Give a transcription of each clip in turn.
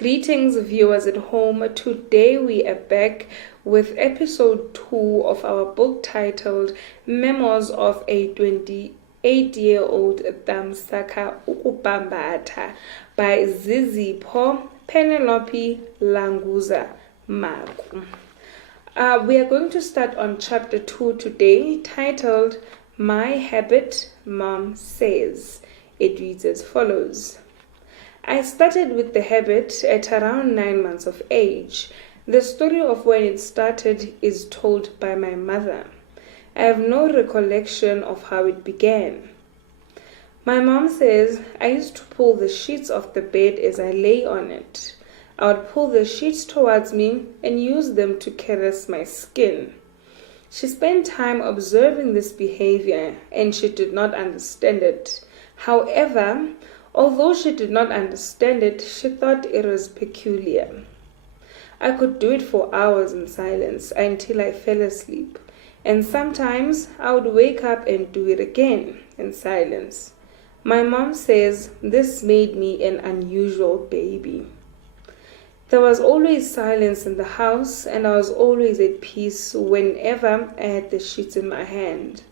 Greetings, viewers at home. Today we are back with episode 2 of our book titled Memoirs of a 28-year-old Damsaka Ukubambata by Zizipho Penolope Languza-Maku. We are going to start on chapter 2 today, titled My Habit, Mom Says. It reads as follows. I started with the habit at around 9 months of age. The story of when it started is told by my mother. I have no recollection of how it began. My mom says I used to pull the sheets off the bed as I lay on it. I would pull the sheets towards me and use them to caress my skin. She spent time observing this behavior and she did not understand it. However, although she did not understand it, she thought it was peculiar. I could do it for hours in silence until I fell asleep, and sometimes I would wake up and do it again in silence. My mom says this made me an unusual baby. There was always silence in the house, and I was always at peace whenever I had the sheets in my hand.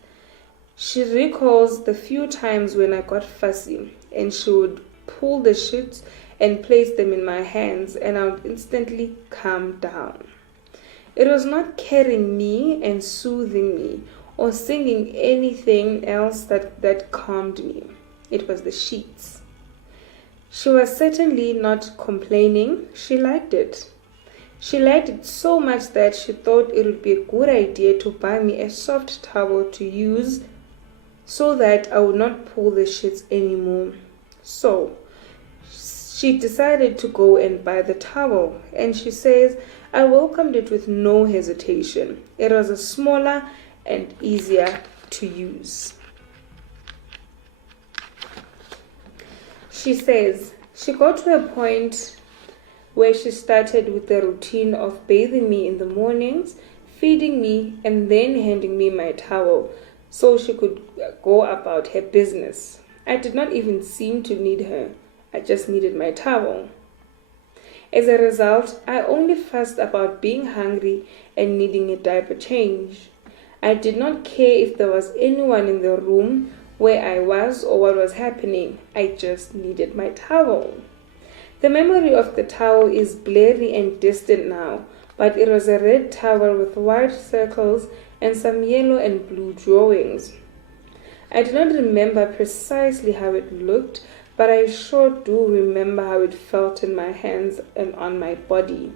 She recalls the few times when I got fussy, and she would pull the sheets and place them in my hands, and I would instantly calm down. It was not carrying me and soothing me or singing anything else that calmed me. It was the sheets. She was certainly not complaining. She liked it. She liked it so much that she thought it would be a good idea to buy me a soft towel to use so that I would not pull the sheets anymore. So she decided to go and buy the towel, and she says I welcomed it with no hesitation. It was a smaller and easier to use. She says she got to a point where she started with the routine of bathing me in the mornings, feeding me, and then handing me my towel so she could go about her business. I did not even seem to need her. I just needed my towel. As a result, I only fussed about being hungry and needing a diaper change. I did not care if there was anyone in the room where I was or what was happening. I just needed my towel. The memory of the towel is blurry and distant now, but it was a red towel with white circles and some yellow and blue drawings. I do not remember precisely how it looked, but I sure do remember how it felt in my hands and on my body.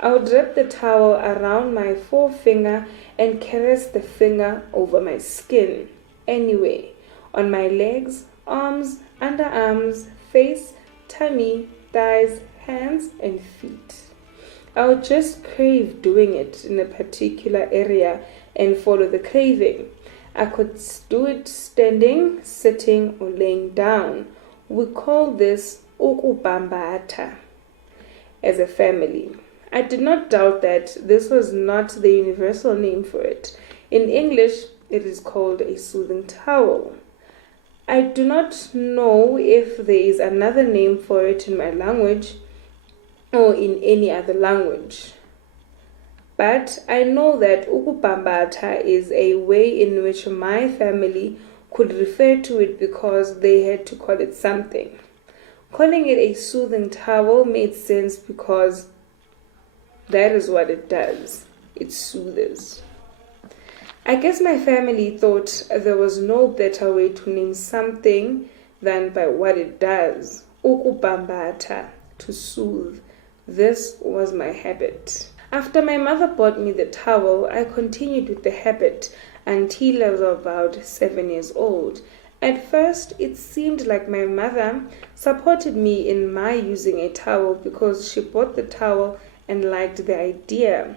I would wrap the towel around my forefinger and caress the finger over my skin. Anyway, on my legs, arms, underarms, face, tummy, thighs, hands, and feet. I would just crave doing it in a particular area and follow the craving. I could do it standing, sitting, or laying down. We call this ukubambata as a family. I did not doubt that this was not the universal name for it. In English, it is called a soothing towel. I do not know if there is another name for it in my language or in any other language. But I know that ukubambata is a way in which my family could refer to it because they had to call it something. Calling it a soothing towel made sense because that is what it does. It soothes. I guess my family thought there was no better way to name something than by what it does. Ukubambata, to soothe. This was my habit. After my mother bought me the towel, I continued with the habit until I was about 7 years old. At first, it seemed like my mother supported me in my using a towel because she bought the towel and liked the idea.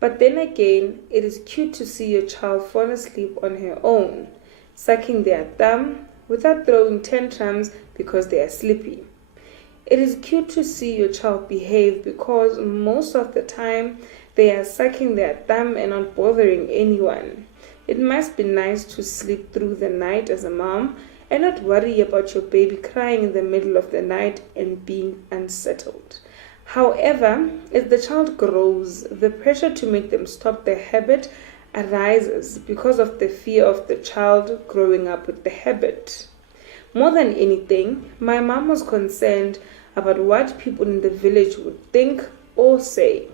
But then again, it is cute to see your child fall asleep on her own, sucking their thumb without throwing tantrums because they are sleepy. It is cute to see your child behave because most of the time they are sucking their thumb and not bothering anyone. It must be nice to sleep through the night as a mom and not worry about your baby crying in the middle of the night and being unsettled. However, as the child grows, the pressure to make them stop the habit arises because of the fear of the child growing up with the habit. More than anything, my mom was concerned about what people in the village would think or say.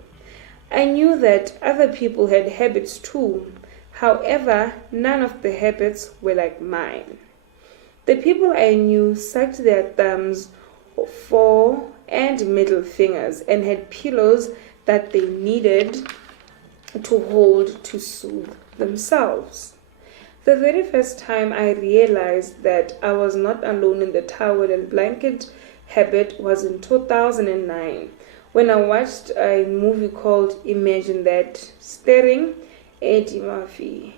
I knew that other people had habits too. However, none of the habits were like mine. The people I knew sucked their thumbs, fore and middle fingers, and had pillows that they needed to hold to soothe themselves. The very first time I realized that I was not alone in the towel and blanket habit was in 2009 when I watched a movie called Imagine That, starring Eddie Murphy.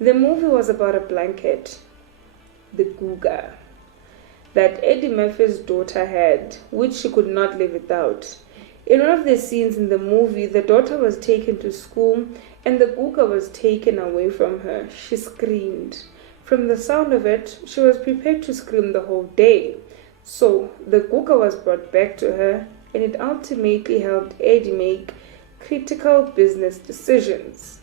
The movie was about a blanket, the Guga, that Eddie Murphy's daughter had, which she could not live without. In one of the scenes in the movie, the daughter was taken to school and the Guga was taken away from her. She screamed. From the sound of it, she was prepared to scream the whole day. So the Guga was brought back to her, and it ultimately helped Eddie make critical business decisions.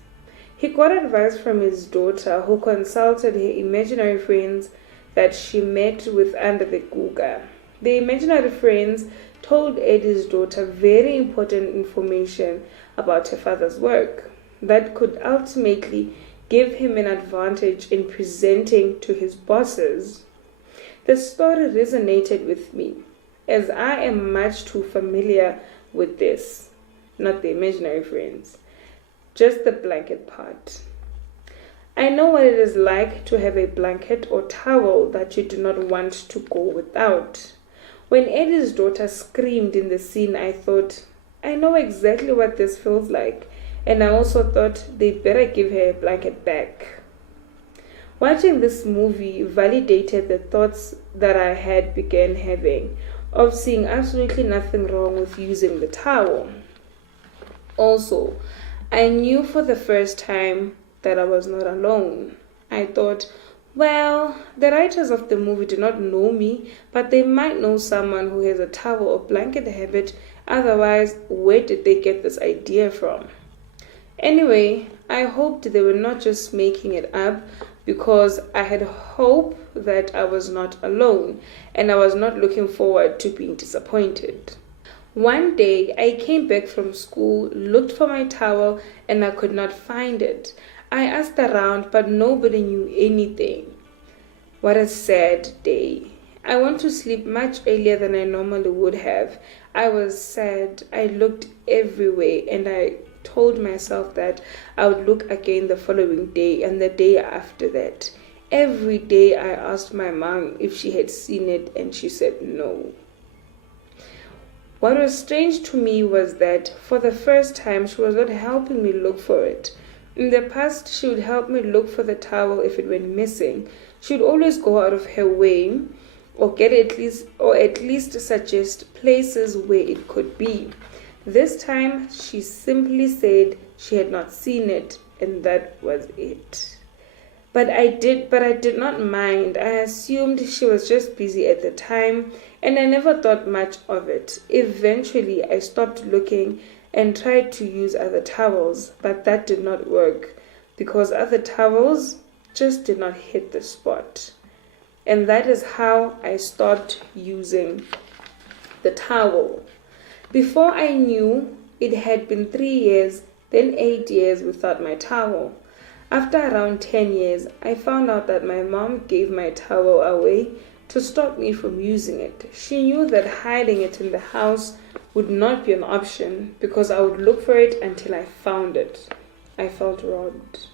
He got advice from his daughter, who consulted her imaginary friends that she met with under the Guga. The imaginary friends told Eddie's daughter very important information about her father's work that could ultimately give him an advantage in presenting to his bosses. The story resonated with me, as I am much too familiar with this, not the imaginary friends, just the blanket part. I know what it is like to have a blanket or towel that you do not want to go without. When Eddie's daughter screamed in the scene, I thought, I know exactly what this feels like, and I also thought they better give her a blanket back. Watching this movie validated the thoughts that I had begun having of seeing absolutely nothing wrong with using the towel. Also, I knew for the first time that I was not alone. I thought, well, the writers of the movie do not know me, but they might know someone who has a towel or blanket habit. Otherwise, where did they get this idea from? Anyway, I hoped they were not just making it up, because I had hope that I was not alone and I was not looking forward to being disappointed. One day, I came back from school, looked for my towel, and I could not find it. I asked around, but nobody knew anything. What a sad day. I went to sleep much earlier than I normally would have. I was sad. I looked everywhere, and I told myself that I would look again the following day and the day after that. Every day I asked my mom if she had seen it, and she said no. What was strange to me was that for the first time she was not helping me look for it. In the past, she would help me look for the towel if it went missing. She would always go out of her way or at least suggest places where it could be. This time, she simply said she had not seen it, and that was it. But I did not mind. I assumed she was just busy at the time, and I never thought much of it. Eventually, I stopped looking and tried to use other towels, but that did not work because other towels just did not hit the spot. And that is how I stopped using the towel. Before I knew, it had been 3 years, then 8 years without my towel. After around 10 years, I found out that my mom gave my towel away to stop me from using it. She knew that hiding it in the house would not be an option because I would look for it until I found it. I felt robbed.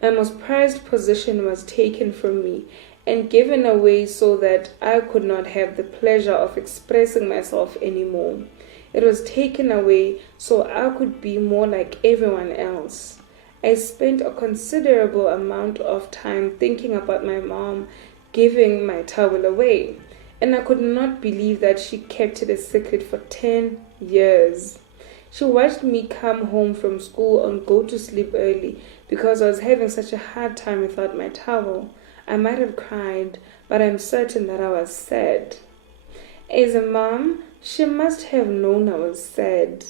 My most prized possession was taken from me and given away so that I could not have the pleasure of expressing myself anymore. It was taken away so I could be more like everyone else. I spent a considerable amount of time thinking about my mom giving my towel away, and I could not believe that she kept it a secret for 10 years. She watched me come home from school and go to sleep early because I was having such a hard time without my towel. I might have cried, but I'm certain that I was sad. As a mom, She must have known I was sad.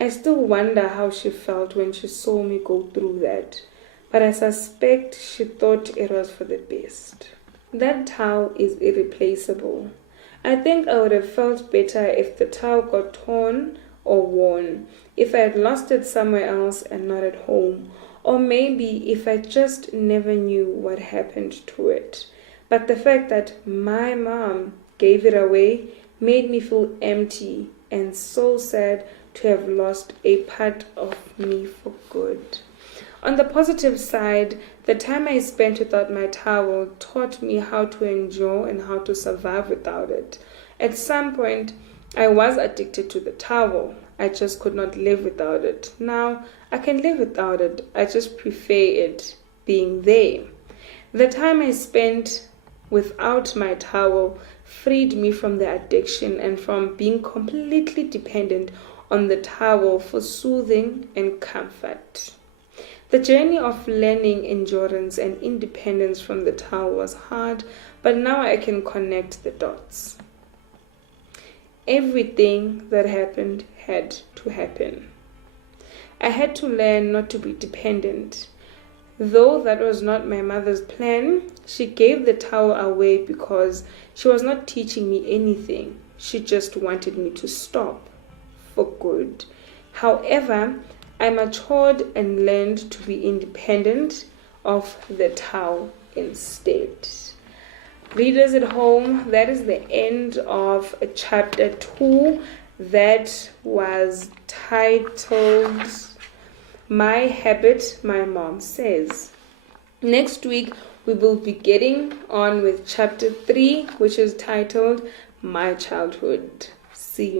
I still wonder how she felt when she saw me go through that, but I suspect she thought it was for the best. That towel is irreplaceable. I think I would have felt better if the towel got torn or worn, if I had lost it somewhere else and not at home, or maybe if I just never knew what happened to it. But the fact that my mom gave it away made me feel empty and so sad to have lost a part of me for good. On the positive side, the time I spent without my towel taught me how to endure and how to survive without it. At some point, I was addicted to the towel. I just could not live without it. Now, I can live without it. I just prefer it being there. The time I spent without my towel freed me from the addiction and from being completely dependent on the towel for soothing and comfort. The journey of learning endurance and independence from the towel was hard, but now I can connect the dots. Everything that happened had to happen. I had to learn not to be dependent. Though that was not my mother's plan, she gave the towel away because she was not teaching me anything. She just wanted me to stop for good. However, I matured and learned to be independent of the towel instead. Readers at home, that is the end of chapter 2 that was titled My Habit, My Mom Says. Next week, we will be getting on with chapter 3, which is titled My Childhood. See you